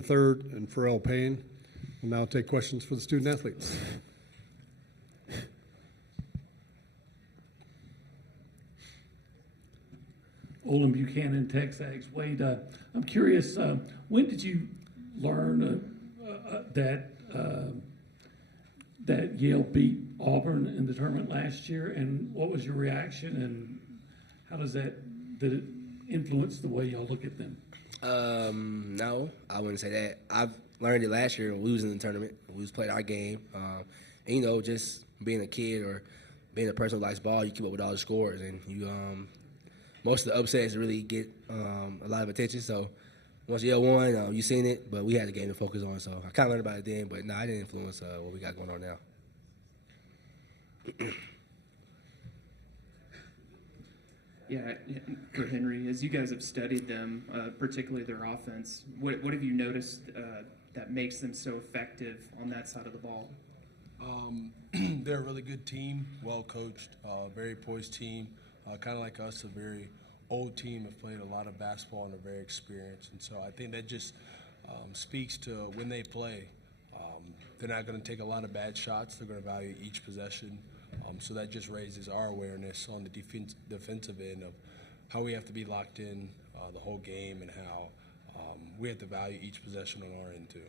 Brown III and Pharrell Payne will now take questions for the student athletes. Olin Buchanan, Texags. Wade, I'm curious, when did you learn that Yale beat Auburn in the tournament last year, and what was your reaction, and how did it influence the way y'all look at them? No, I wouldn't say that. I've learned it last year losing the tournament. We just played our game. And, just being a kid or being a person who likes ball, you keep up with all the scores, and you most of the upsets really get a lot of attention. So once Yale won, you seen it, but we had the game to focus on. So I kind of learned about it then, but no, I didn't influence what we got going on now. Yeah, for Henry, as you guys have studied them, particularly their offense, what have you noticed that makes them so effective on that side of the ball? They're a really good team, well coached, very poised team, kind of like us, a very old team, have played a lot of basketball and are very experienced. And so I think that just speaks to when they play. They're not going to take a lot of bad shots. They're going to value each possession. So that just raises our awareness on the defensive end of how we have to be locked in the whole game and how we have to value each possession on our end too.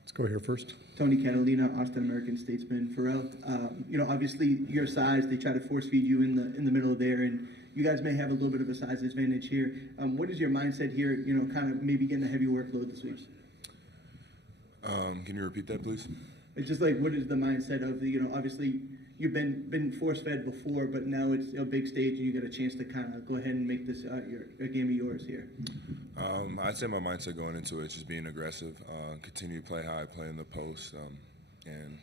Let's go here first. Tony Catalina, Austin American Statesman. Pharrell, obviously your size, they try to force feed you in the middle there, and you guys may have a little bit of a size advantage here. What is your mindset here, kind of maybe getting a heavy workload this week? Can you repeat that, please? It's just like, what is the mindset of obviously you've been force-fed before, but now it's a big stage and you get a chance to kind of go ahead and make this a game of yours here. I'd say my mindset going into it is just being aggressive, continue to play how I play in the post, and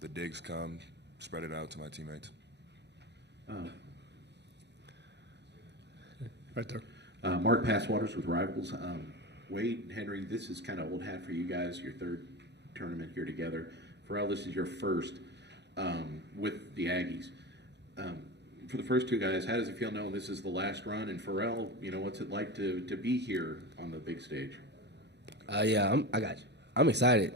the digs come, spread it out to my teammates. Right there. Mark Passwaters with Rivals. Wade, Henry, this is kind of old hat for you guys, your third tournament here together. Pharrell, this is your first with the Aggies. For the first two guys, how does it feel knowing this is the last run? And Pharrell, what's it like to be here on the big stage? Yeah, I got you. I'm excited.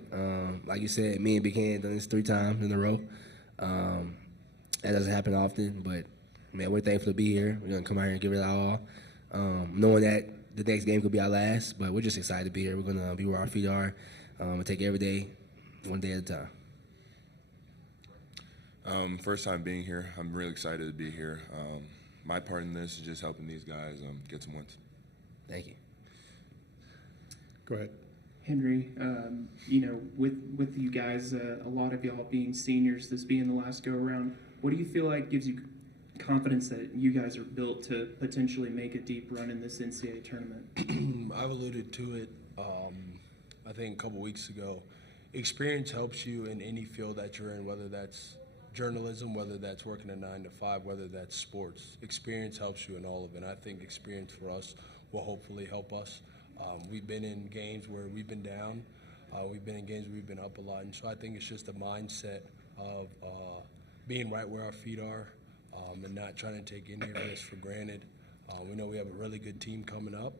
Like you said, me and Buchanan done this 3 times in a row. That doesn't happen often, but, man, we're thankful to be here. We're going to come out here and give it our all, knowing that the next game could be our last, but we're just excited to be here. We're going to be where our feet are and take every day, one day at a time. First time being here. I'm really excited to be here. My part in this is just helping these guys get some wins. Thank you. Go ahead. Henry, with you guys, a lot of y'all being seniors, this being the last go-around, what do you feel like gives you confidence that you guys are built to potentially make a deep run in this NCAA tournament? I've alluded to it, I think a couple weeks ago. Experience helps you in any field that you're in, whether that's journalism, whether that's working a 9 to 5, whether that's sports. Experience helps you in all of it. And I think experience for us will hopefully help us. We've been in games where we've been down. We've been in games where we've been up a lot. And so I think it's just a mindset of being right where our feet are and not trying to take any of this for granted. We know we have a really good team coming up.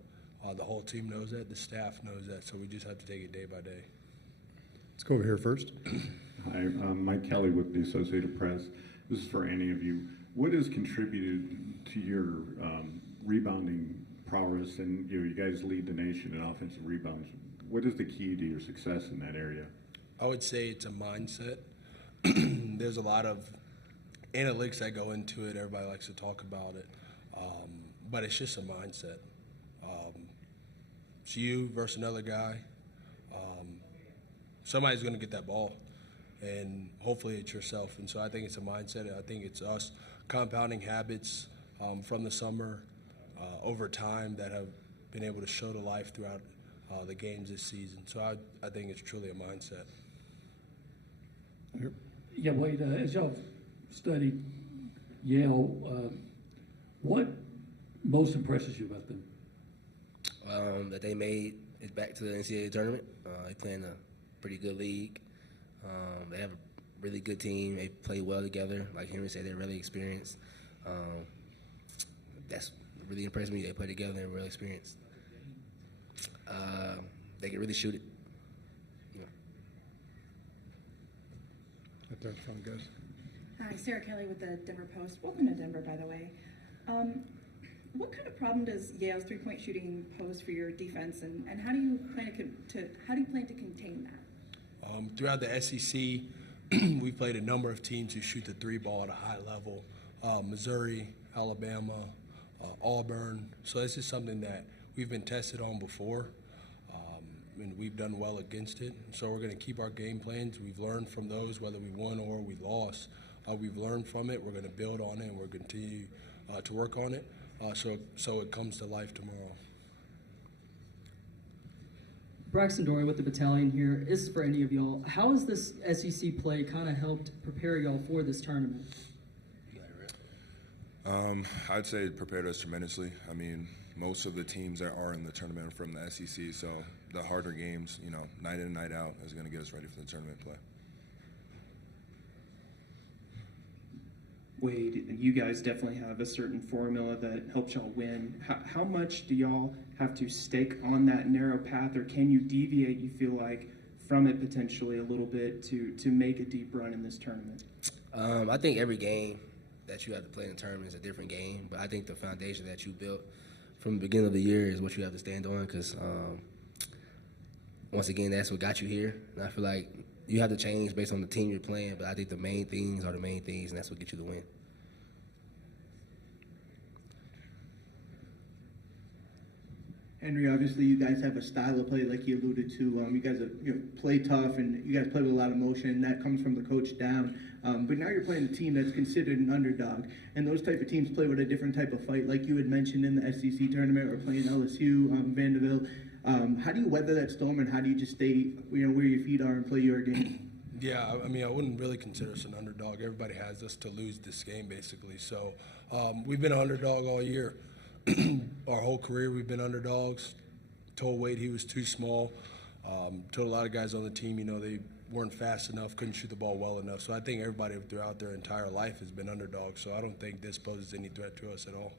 The whole team knows that. The staff knows that. So we just have to take it day by day. Let's go over here first. Hi, I'm Mike Kelly with the Associated Press. This is for any of you. What has contributed to your rebounding prowess? And you guys lead the nation in offensive rebounds. What is the key to your success in that area? I would say it's a mindset. There's a lot of analytics that go into it. Everybody likes to talk about it. But it's just a mindset. It's you versus another guy. Somebody's going to get that ball, and hopefully it's yourself. And so I think it's a mindset. I think it's us compounding habits from the summer over time that have been able to show to life throughout the games this season. So I think it's truly a mindset. Yeah, Wade, as y'all studied Yale, what most impresses you about them? That they made it back to the NCAA tournament. They play in a pretty good league. They have a really good team. They play well together. Like Henry said, they're really experienced. That's really impressed me. They play together. They're really experienced. they can really shoot it. Yeah. Right there in front, guys. Hi, Sarah Kelly with the Denver Post. Welcome to Denver, by the way. What kind of problem does Yale's three-point shooting pose for your defense, and how do you plan to contain that? Throughout the SEC, we've played a number of teams who shoot the three ball at a high level. Missouri, Alabama, Auburn. So this is something that we've been tested on before, and we've done well against it. So we're going to keep our game plans. We've learned from those, whether we won or we lost. We've learned from it. We're going to build on it, and we're going to continue to work on it so it comes to life tomorrow. Braxton Dory with the battalion here. This is for any of y'all. How has this SEC play kind of helped prepare y'all for this tournament? I'd say it prepared us tremendously. I mean, most of the teams that are in the tournament are from the SEC, so the harder games, night in, night out, is going to get us ready for the tournament play. Wade, you guys definitely have a certain formula that helps y'all win. How much do y'all have to stake on that narrow path, or can you deviate, you feel like, from it potentially a little bit to make a deep run in this tournament? I think every game that you have to play in the tournament is a different game, but I think the foundation that you built from the beginning of the year is what you have to stand on, because once again, that's what got you here. And I feel like you have to change based on the team you're playing, but I think the main things are the main things, and that's what gets you the win. Henry, obviously you guys have a style of play like you alluded to. You guys play tough, and you guys play with a lot of motion, and that comes from the coach down. But now you're playing a team that's considered an underdog, and those type of teams play with a different type of fight, like you had mentioned in the SEC tournament or playing LSU, Vanderbilt. How do you weather that storm, and how do you just stay, where your feet are and play your game? Yeah, I mean, I wouldn't really consider us an underdog. Everybody has us to lose this game, basically. So we've been an underdog all year. Our whole career we've been underdogs. Told Wade he was too small. Told a lot of guys on the team, they weren't fast enough, couldn't shoot the ball well enough. So I think everybody throughout their entire life has been underdogs. So I don't think this poses any threat to us at all.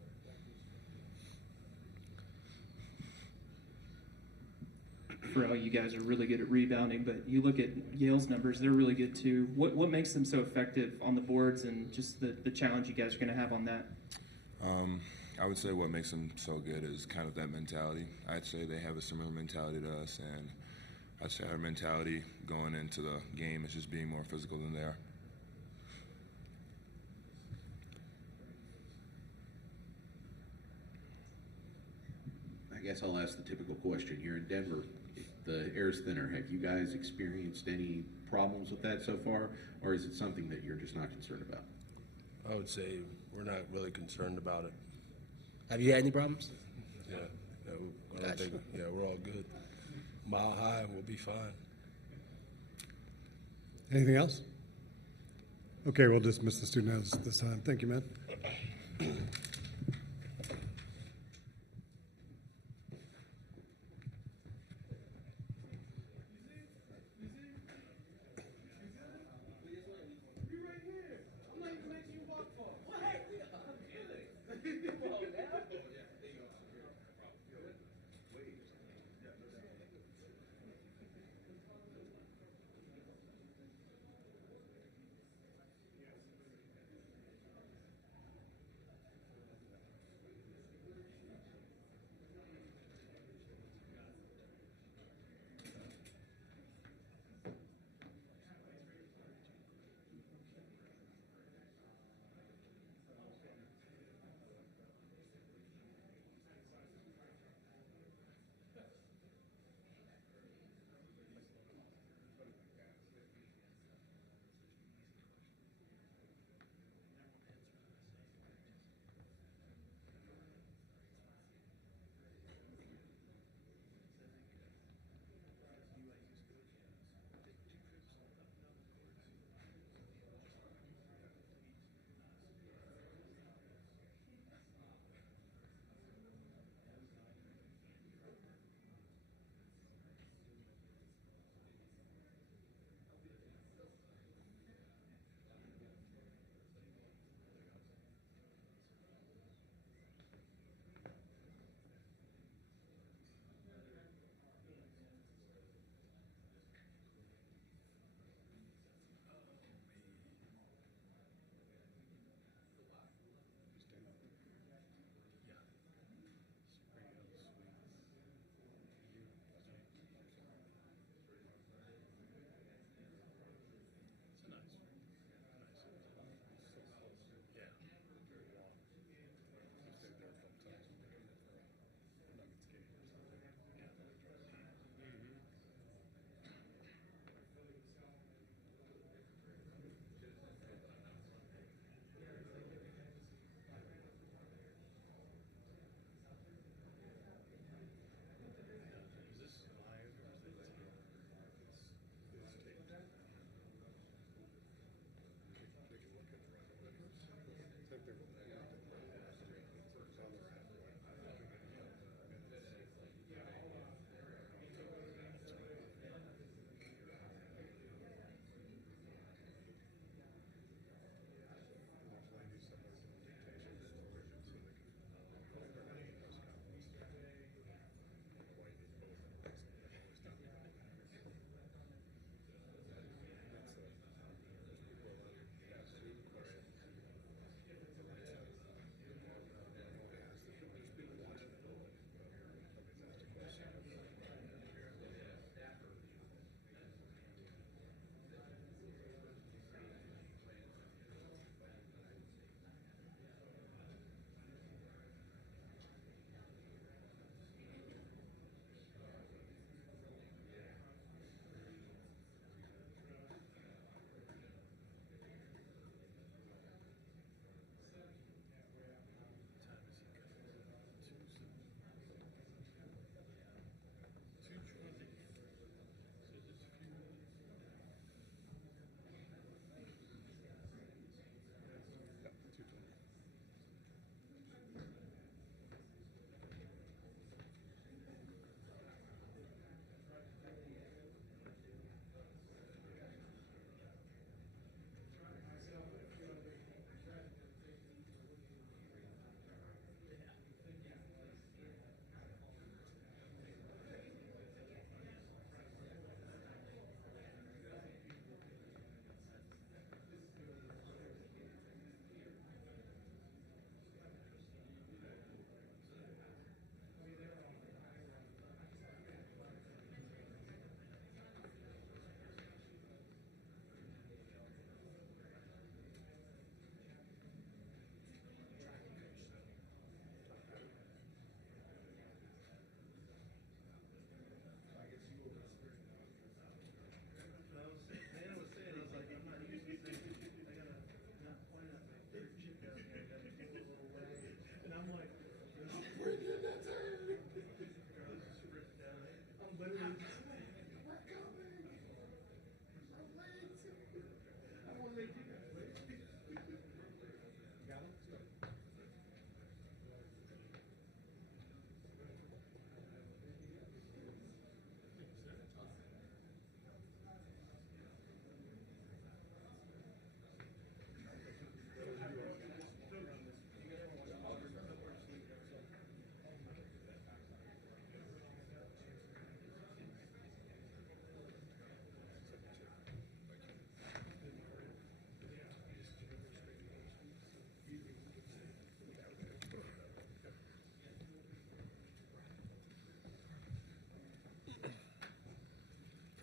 Pharrell, you guys are really good at rebounding, but you look at Yale's numbers, they're really good too. What makes them so effective on the boards, and just the challenge you guys are going to have on that? I would say what makes them so good is kind of that mentality. I'd say they have a similar mentality to us, and I'd say our mentality going into the game is just being more physical than they are. I guess I'll ask the typical question here in Denver. The air's thinner. Have you guys experienced any problems with that so far, or is it something that you're just not concerned about? I would say we're not really concerned about it. Have you had any problems? Yeah, I don't think, we're all good. Mile high, we'll be fine. Anything else? Okay, we'll dismiss the student house this time. Thank you, man.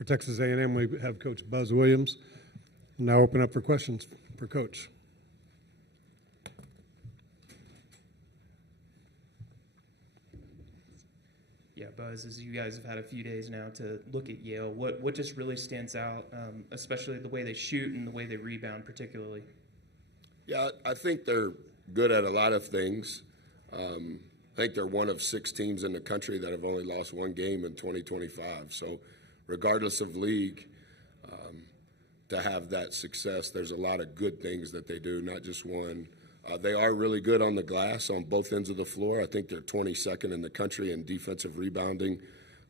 Texas A&M, we have Coach Buzz Williams. Now open up for questions for Coach. Yeah, Buzz, as you guys have had a few days now to look at Yale, what just really stands out, especially the way they shoot and the way they rebound particularly? Yeah, I think they're good at a lot of things. I think they're one of 6 teams in the country that have only lost 1 game in 2025. So regardless of league, to have that success, there's a lot of good things that they do, not just one. They are really good on the glass on both ends of the floor. I think they're 22nd in the country in defensive rebounding,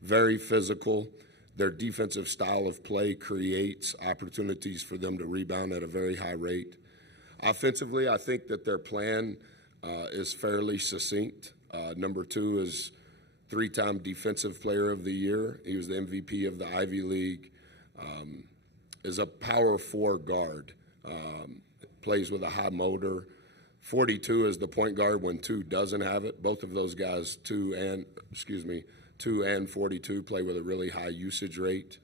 very physical. Their defensive style of play creates opportunities for them to rebound at a very high rate. Offensively, I think that their plan is fairly succinct. Number 2 is 3-time Defensive Player of the Year. He was the MVP of the Ivy League. Is a power 4 guard. Plays with a high motor. 42 is the point guard when 2 doesn't have it. Both of those guys, 2 and 42, play with a really high usage rate.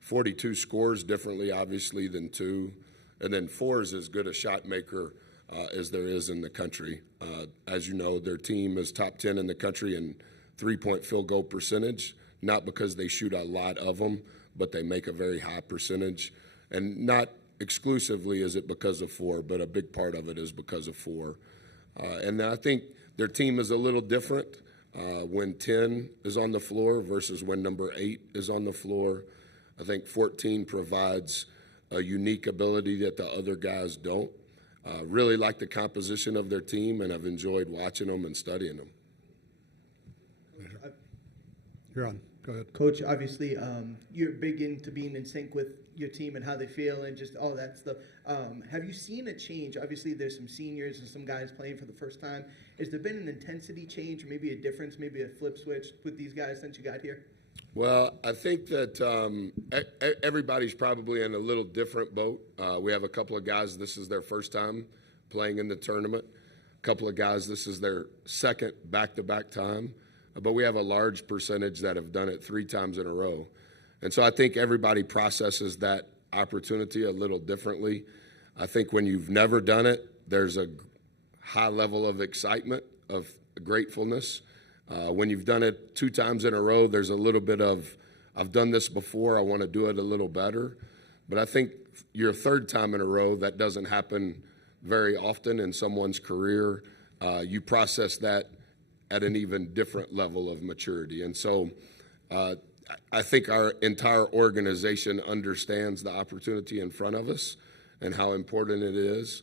42 scores differently, obviously, than 2. And then 4 is as good a shot maker as there is in the country. As you know, their team is top 10 in the country in 3-point field goal percentage, not because they shoot a lot of them, but they make a very high percentage. And not exclusively is it because of 4, but a big part of it is because of 4. And I think their team is a little different when 10 is on the floor versus when number 8 is on the floor. I think 14 provides a unique ability that the other guys don't. Really like the composition of their team, and I've enjoyed watching them and studying them. You're on. Go ahead. Coach, obviously, you're big into being in sync with your team and how they feel and just all that stuff. Have you seen a change? Obviously, there's some seniors and some guys playing for the first time. Has there been an intensity change or maybe a difference, maybe a flip switch with these guys since you got here? Well, I think that everybody's probably in a little different boat. We have a couple of guys, this is their first time playing in the tournament. A couple of guys, this is their second back-to-back time. But we have a large percentage that have done it 3 times in a row. And so I think everybody processes that opportunity a little differently. I think when you've never done it, there's a high level of excitement, of gratefulness. When you've done it 2 times in a row, there's a little bit of, I've done this before, I want to do it a little better. But I think your 3rd time in a row, that doesn't happen very often in someone's career. You process that at an even different level of maturity. And so I think our entire organization understands the opportunity in front of us and how important it is.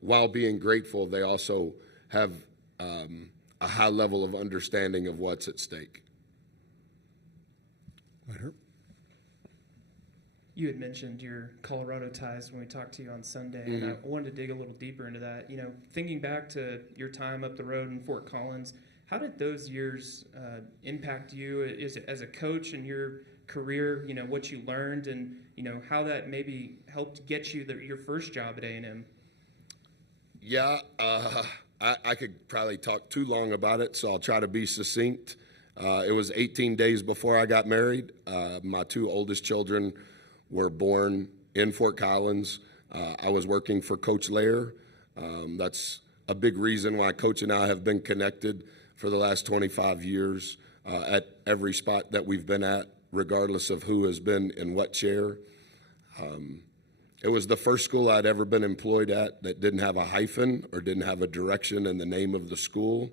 While being grateful, they also have a high level of understanding of what's at stake. Right here. You had mentioned your Colorado ties when we talked to you on Sunday, and I wanted to dig a little deeper into that. You know, thinking back to your time up the road in Fort Collins, how did those years impact you as a coach in your career? You know, what you learned, and you know how that maybe helped get you your first job at A&M. Yeah, I could probably talk too long about it, so I'll try to be succinct. It was 18 days before I got married. My 2 oldest children were born in Fort Collins. I was working for Coach Lair. That's a big reason why Coach and I have been connected for the last 25 years at every spot that we've been at, regardless of who has been in what chair. It was the first school I'd ever been employed at that didn't have a hyphen or didn't have a direction in the name of the school.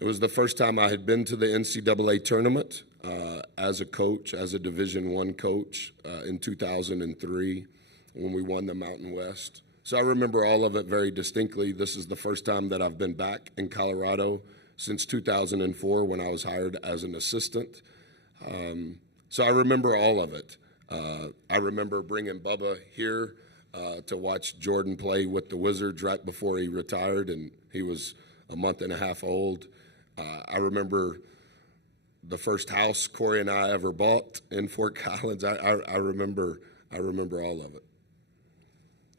It was the first time I had been to the NCAA Tournament as a coach, as a Division I coach in 2003 when we won the Mountain West. So I remember all of it very distinctly. This is the first time that I've been back in Colorado since 2004 when I was hired as an assistant. So I remember all of it. I remember bringing Bubba here to watch Jordan play with the Wizards right before he retired, and he was a month and a half old. I remember the first house Corey and I ever bought in Fort Collins. I remember all of it.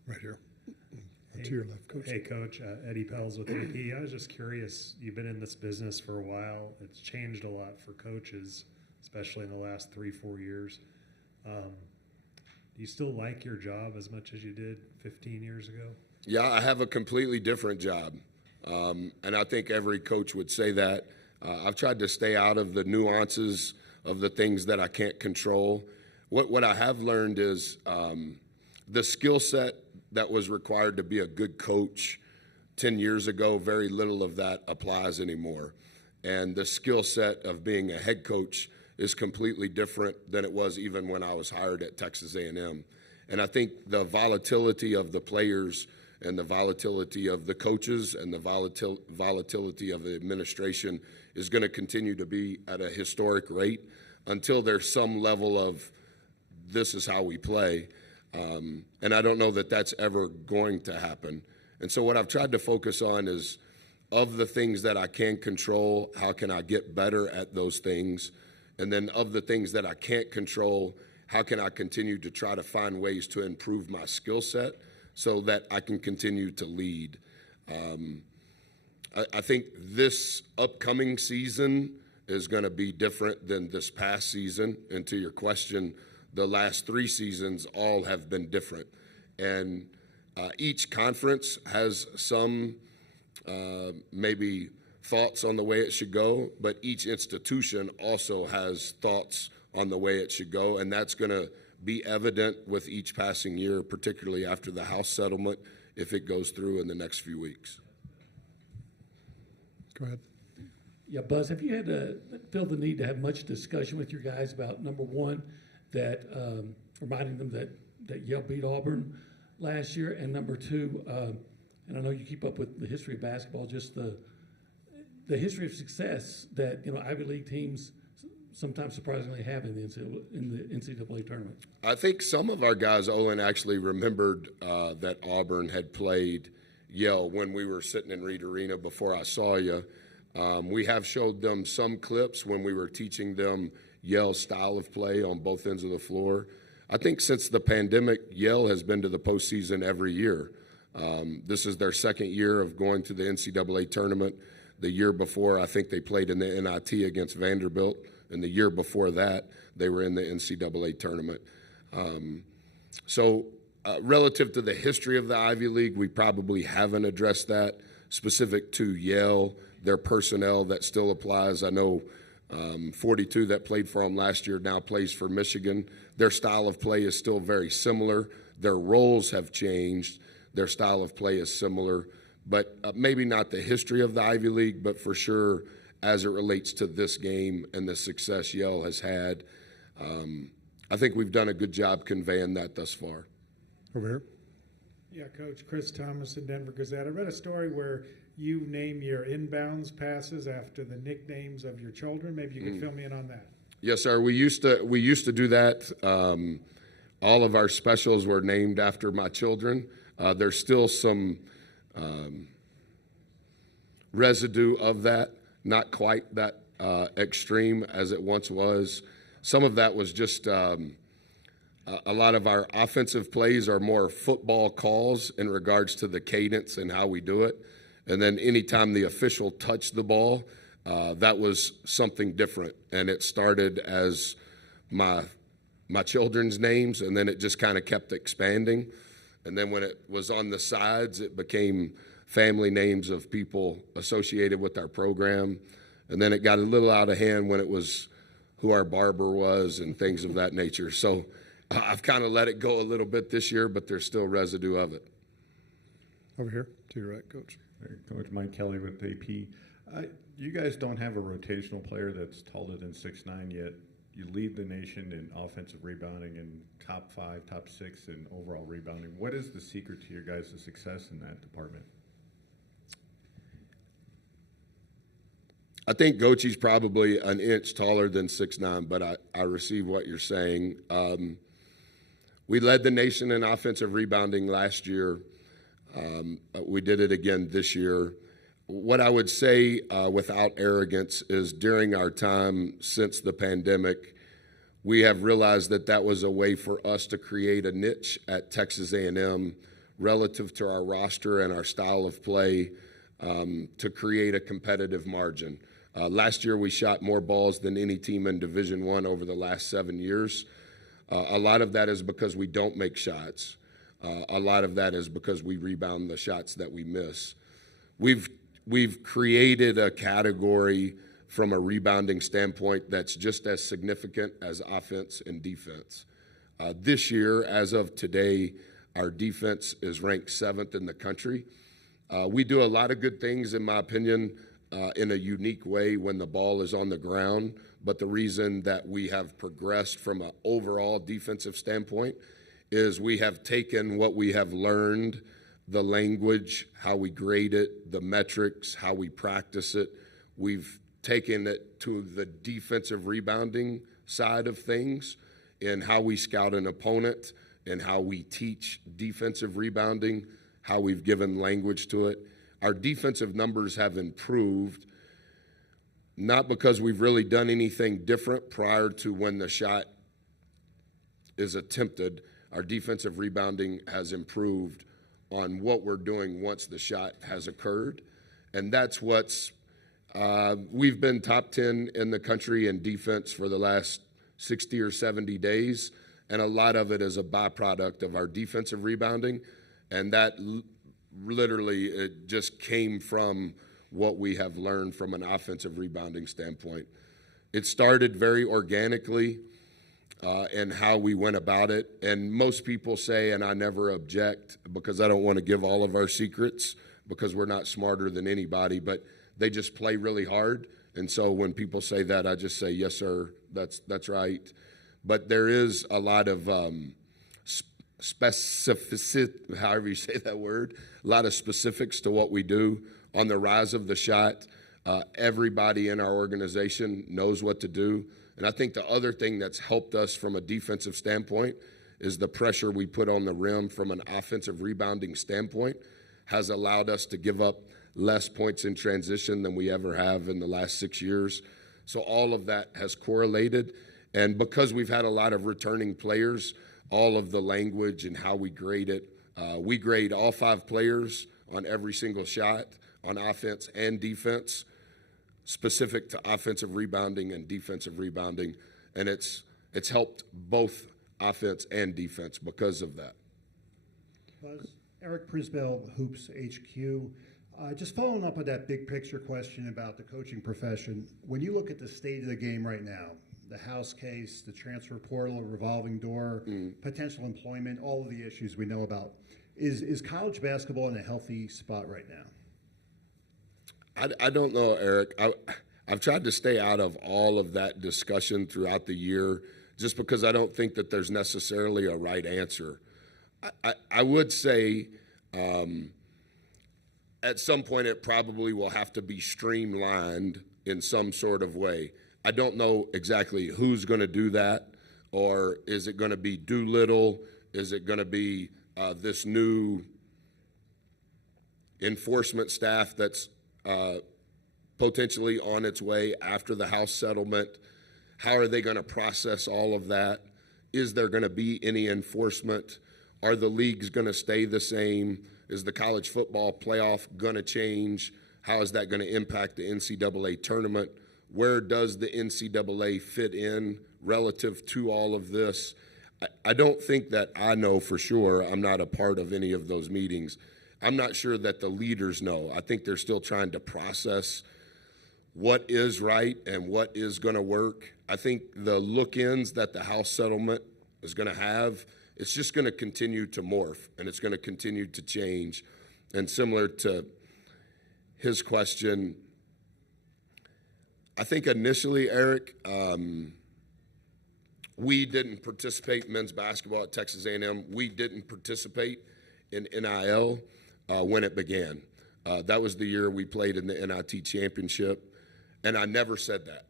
Right here. To your left, Coach. Hey, Coach. Eddie Pels with AP. I was just curious. You've been in this business for a while. It's changed a lot for coaches, especially in the last 3-4 years. Do you still like your job as much as you did 15 years ago? Yeah, I have a completely different job. And I think every coach would say that. I've tried to stay out of the nuances of the things that I can't control. What I have learned is the skill set that was required to be a good coach 10 years ago, very little of that applies anymore. And the skill set of being a head coach is completely different than it was even when I was hired at Texas A&M. And I think the volatility of the players and the volatility of the coaches and the volatility of the administration is going to continue to be at a historic rate until there's some level of this is how we play. And I don't know that that's ever going to happen. And so what I've tried to focus on is, of the things that I can control, how can I get better at those things? And then of the things that I can't control, how can I continue to try to find ways to improve my skill set so that I can continue to lead? I think this upcoming season is going to be different than this past season. And to your question, the last 3 seasons all have been different. And each conference has some maybe thoughts on the way it should go, but each institution also has thoughts on the way it should go, and that's going to be evident with each passing year, particularly after the House settlement, if it goes through in the next few weeks. Go ahead. Yeah, Buzz, have you had to feel the need to have much discussion with your guys about, number one, that reminding them that Yale beat Auburn last year, and number two, and I know you keep up with the history of basketball, just the history of success that Ivy League teams sometimes surprisingly have in the NCAA tournament. I think some of our guys, Olin, actually remembered that Auburn had played Yale when we were sitting in Reed Arena before I saw you. We have showed them some clips when we were teaching them Yale's style of play on both ends of the floor. I think since the pandemic, Yale has been to the postseason every year. This is their second year of going to the NCAA tournament. The year before, I think they played in the NIT against Vanderbilt, and the year before that, they were in the NCAA tournament. Relative to the history of the Ivy League, we probably haven't addressed that. Specific to Yale, their personnel, that still applies. I know 42 that played for them last year now plays for Michigan. Their style of play is still very similar. Their roles have changed. Their style of play is similar, but maybe not the history of the Ivy League, but for sure as it relates to this game and the success Yale has had. I think we've done a good job conveying that thus far. Over here. Yeah, Coach Chris Thomas in Denver Gazette. I read a story where you name your inbounds passes after the nicknames of your children. Maybe you could fill me in on that. Yes, sir. We used to do that. All of our specials were named after my children. There's still some residue of that, not quite that extreme as it once was. Some of that was just a lot of our offensive plays are more football calls in regards to the cadence and how we do it. And then anytime the official touched the ball, that was something different. And it started as my children's names, and then it just kind of kept expanding. And then when it was on the sides, it became family names of people associated with our program. And then it got a little out of hand when it was who our barber was and things of that nature. So I've kind of let it go a little bit this year, but there's still residue of it. Over here, to your right, Coach. Coach Mike Kelly with AP. You guys don't have a rotational player that's taller than 6'9" yet. You lead the nation in offensive rebounding and top 5, top 6 in overall rebounding. What is the secret to your guys' success in that department? I think Gochi's probably an inch taller than 6'9", but I receive what you're saying. We led the nation in offensive rebounding last year. We did it again this year. What I would say without arrogance is during our time since the pandemic, we have realized that that was a way for us to create a niche at Texas A&M relative to our roster and our style of play to create a competitive margin. Last year, we shot more balls than any team in Division I over the last 7 years. A lot of that is because we don't make shots. A lot of that is because we rebound the shots that we miss. We've created a category from a rebounding standpoint that's just as significant as offense and defense. This year, as of today, our defense is ranked 7th in the country. We do a lot of good things, in my opinion, in a unique way when the ball is on the ground. But the reason that we have progressed from an overall defensive standpoint is we have taken what we have learned, the language, how we grade it, the metrics, how we practice it. We've taken it to the defensive rebounding side of things and how we scout an opponent and how we teach defensive rebounding, how we've given language to it. Our defensive numbers have improved, not because we've really done anything different prior to when the shot is attempted. Our defensive rebounding has improved on what we're doing once the shot has occurred. And that's what's we've been top 10 in the country in defense for the last 60 or 70 days. And a lot of it is a byproduct of our defensive rebounding. And that literally it just came from what we have learned from an offensive rebounding standpoint. It started very organically in how we went about it. And most people say, and I never object because I don't want to give all of our secrets because we're not smarter than anybody, but they just play really hard. And so when people say that, I just say, yes, sir, that's right. But there is a lot of specificity, however you say that word, a lot of specifics to what we do on the rise of the shot. Everybody in our organization knows what to do. And I think the other thing that's helped us from a defensive standpoint is the pressure we put on the rim from an offensive rebounding standpoint has allowed us to give up less points in transition than we ever have in the last 6 years. So all of that has correlated. And because we've had a lot of returning players, all of the language and how we grade it, we grade all 5 players on every single shot on offense and defense, specific to offensive rebounding and defensive rebounding. And it's helped both offense and defense because of that. Buzz, Eric Prisbell, Hoops HQ. Just following up on that big picture question about the coaching profession, when you look at the state of the game right now, the House case, the transfer portal, revolving door, potential employment, all of the issues we know about, is college basketball in a healthy spot right now? I don't know, Eric. I've tried to stay out of all of that discussion throughout the year just because I don't think that there's necessarily a right answer. I would say at some point it probably will have to be streamlined in some sort of way. I don't know exactly who's going to do that, or is it going to be Doolittle? Is it going to be this new enforcement staff that's potentially on its way after the House settlement? How are they going to process all of that? Is there going to be any enforcement? Are the leagues going to stay the same? Is the college football playoff going to change? How is that going to impact the NCAA tournament? Where does the NCAA fit in relative to all of this? I don't think that I know for sure. I'm not a part of any of those meetings. I'm not sure that the leaders know. I think they're still trying to process what is right and what is going to work. I think the look-ins that the House settlement is going to have, it's just going to continue to morph, and it's going to continue to change. And similar to his question, I think initially, Eric, we didn't participate in men's basketball at Texas A&M. We didn't participate in NIL when it began. That was the year we played in the NIT championship, and I never said that.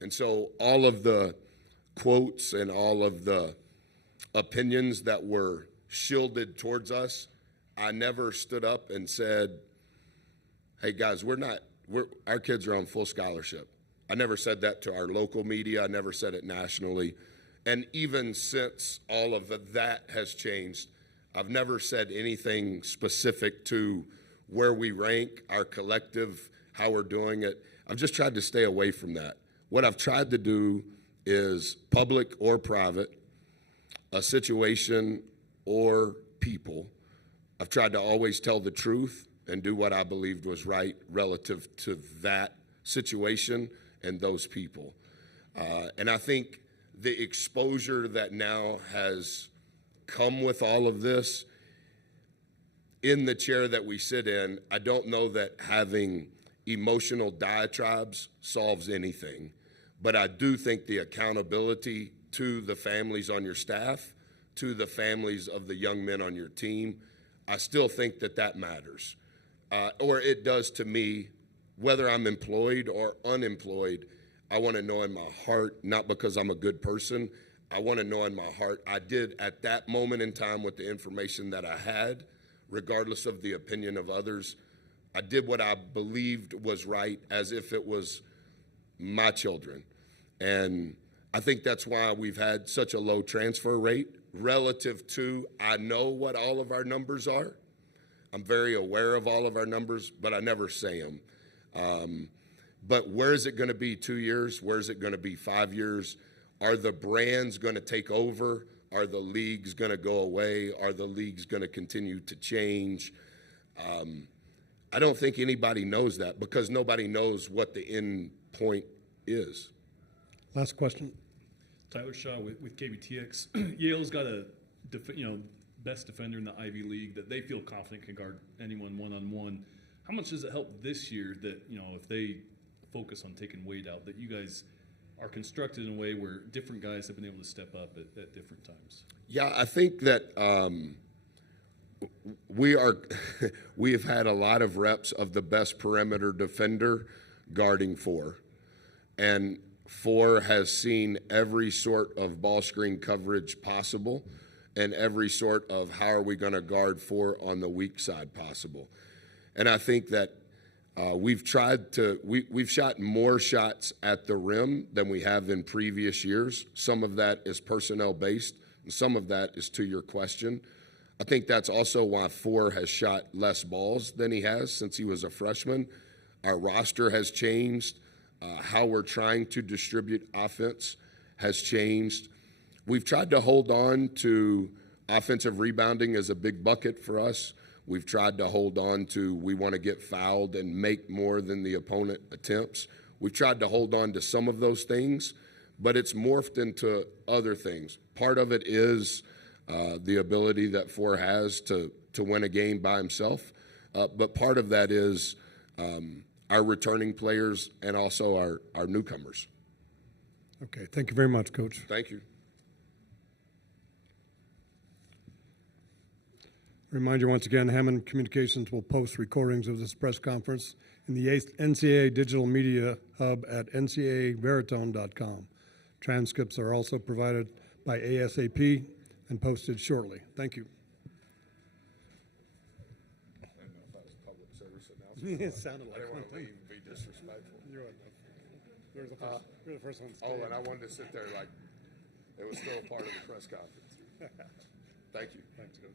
And so all of the quotes and all of the opinions that were shielded towards us, I never stood up and said, hey, guys, our kids are on full scholarship. I never said that to our local media. I never said it nationally. And even since all of that has changed, I've never said anything specific to where we rank, our collective, how we're doing it. I've just tried to stay away from that. What I've tried to do is public or private, a situation or people. I've tried to always tell the truth and do what I believed was right relative to that situation and those people. And I think the exposure that now has come with all of this, in the chair that we sit in, I don't know that having emotional diatribes solves anything, but I do think the accountability to the families on your staff, to the families of the young men on your team, I still think that that matters. Or it does to me, whether I'm employed or unemployed. I want to know in my heart, not because I'm a good person, I want to know in my heart, I did at that moment in time with the information that I had, regardless of the opinion of others, I did what I believed was right as if it was my children. And I think that's why we've had such a low transfer rate relative to, I know what all of our numbers are. I'm very aware of all of our numbers, but I never say them. But where is it going to be 2 years? Where is it going to be 5 years? Are the brands going to take over? Are the leagues going to go away? Are the leagues going to continue to change? I don't think anybody knows that because nobody knows what the end point is. Last question. Tyler Shaw with KBTX. Yale's got a best defender in the Ivy League that they feel confident can guard anyone one-on-one. How much does it help this year that, if they focus on taking Wade out, that you guys are constructed in a way where different guys have been able to step up at different times? Yeah, I think that we have had a lot of reps of the best perimeter defender guarding 4. And 4 has seen every sort of ball screen coverage possible and every sort of how are we going to guard 4 on the weak side possible. And I think that we've shot more shots at the rim than we have in previous years. Some of that is personnel based, and some of that is to your question. I think that's also why 4 has shot less balls than he has since he was a freshman. Our roster has changed. How we're trying to distribute offense has changed. We've tried to hold on to offensive rebounding as a big bucket for us. We've tried to hold on to we want to get fouled and make more than the opponent attempts. We've tried to hold on to some of those things, but it's morphed into other things. Part of it is the ability that 4 has to win a game by himself, but part of that is our returning players and also our newcomers. Okay, thank you very much, Coach. Thank you. Remind you once again, Hammond Communications will post recordings of this press conference in the NCAA Digital Media Hub at ncaaveritone.com. Transcripts are also provided by ASAP and posted shortly. Thank you. I didn't know if that was public service announcement. It sounded like I didn't want to one. leave and be disrespectful. You're the first one. Oh, and I wanted to sit there like it was still a part of the press conference. Thank you. Thanks, Coach.